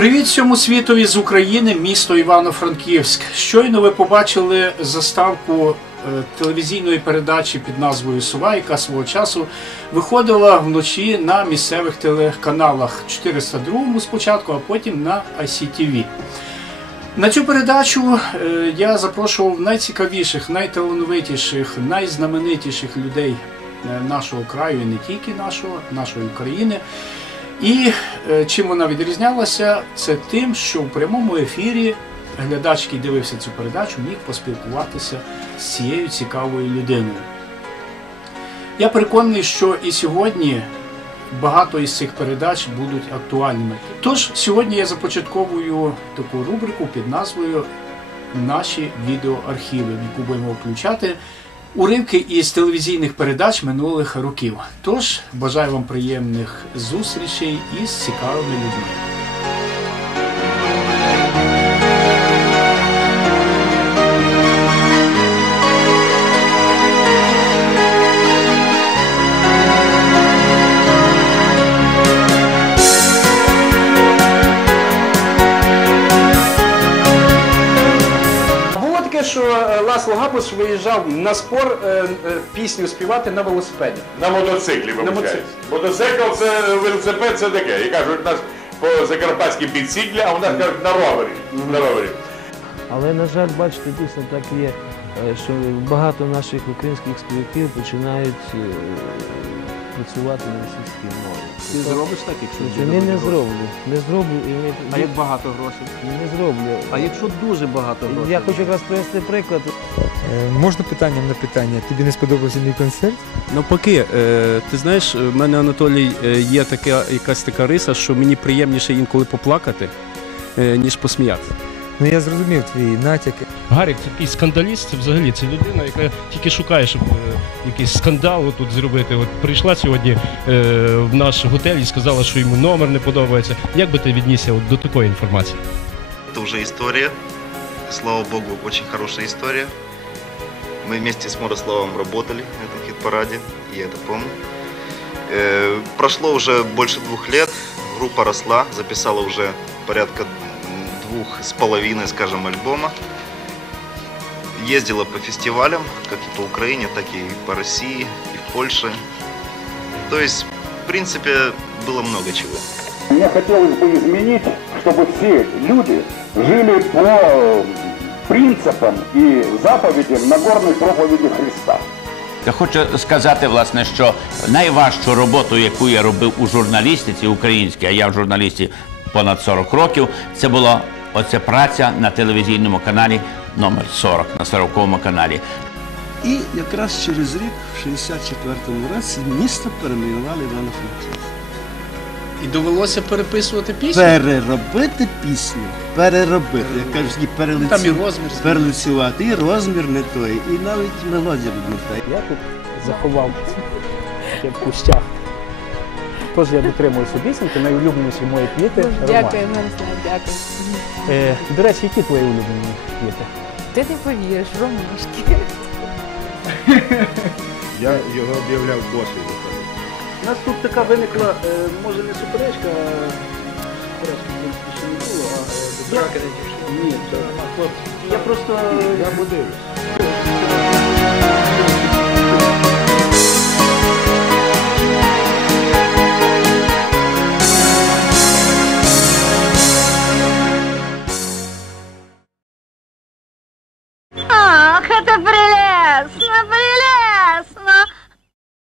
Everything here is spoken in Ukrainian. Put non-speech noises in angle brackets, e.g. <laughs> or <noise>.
Привіт всьому світові з України, місто Івано-Франківськ. Щойно ви побачили заставку е, телевізійної передачі під назвою Сова, яка свого часу виходила вночі на місцевих телеканалах 402 спочатку, а потім на ICTV. На цю передачу е, я запрошував найцікавіших, найталановитіших, найзнаменитіших людей е, нашого краю і не тільки нашого, нашої України. І е, чим вона відрізнялася, це тим, що в прямому ефірі глядач, який дивився цю передачу, міг поспілкуватися з цією цікавою людиною. Я переконаний, що і сьогодні багато із цих передач будуть актуальними. Тож сьогодні я започатковую таку рубрику під назвою Наші відеоархіви, в яку будемо включати уривки із телевізійних передач минулих років. Тож бажаю вам приємних зустрічей із цікавими людьми. Було що е, Ласло Гапус виїжджав на спор е, е, пісню співати на велосипеді. На мотоциклі, виходить. Мотоцикл це велосипед, це таке. І кажуть, у нас по закарпатській підсідлі, а у нас кажуть на ровері. На ровері. Але, на жаль, бачите, дійсно так є, що багато наших українських співаків починають працювати на російській мові. Ти зробиш так, якщо Ні, буде не зроблю. Не зроблю і не, А як багато грошей? не зроблю. А якщо дуже багато грошей? Я хочу якраз привести приклад. Е, Можна питанням на питання? Тобі не сподобався мій концерт? Навпаки, е, ти знаєш, в мене Анатолій е, є така якась така риса, що мені приємніше інколи поплакати, е, ніж посміятися. Ну я зрозумів твої натяки. Гарік такий скандаліст, це взагалі це людина, яка тільки шукає, щоб е, якийсь скандал тут зробити. От прийшла сьогодні е, в наш готель і сказала, що йому номер не подобається. Як би ти віднісся от до такої інформації? Это уже история. Слава богу, очень хорошая история. Мы вместе с Морославом работали на этом хит-параде, я это помню. Э, прошло уже больше двух лет, группа росла, записала уже порядка м, двух с половиной, скажем, альбома. Ездила по фестивалям, как и по Украине, так и по России, и в Польше. То есть, в принципе, было много чего. Мне хотелось бы изменить, чтобы все люди жили по э, принципам и заповедям Нагорной проповеди Христа. Я хочу сказати, власне, що найважчу роботу, яку я робив у журналістиці українській, а я в журналісті понад 40 років, це була оця праця на телевізійному каналі номер 40 на 40-му каналі. І якраз через рік, в 64-му році, місто перейменували Івано-Франківськ. І довелося переписувати пісню. Переробити пісню, переробити, як кажуть, і перелицю- Там і розмір. перелицювати, і розмір не той, і навіть мелодія не та. Я тут заховав в кущах. Тож я дотримуюся обіцянки, найулюбленіші мої квіти. Дякую, ромашки. Мирослав, дякую. Е, до речі, які твої улюблені квіти? Ти не повіриш, ромашки. <laughs> Я його об'являв босою. У нас тут така виникла, е, може не суперечка, а суперечки в принципі ще не було, а е, драка не Ні, це нема хлопців. Я просто Я подивлюсь.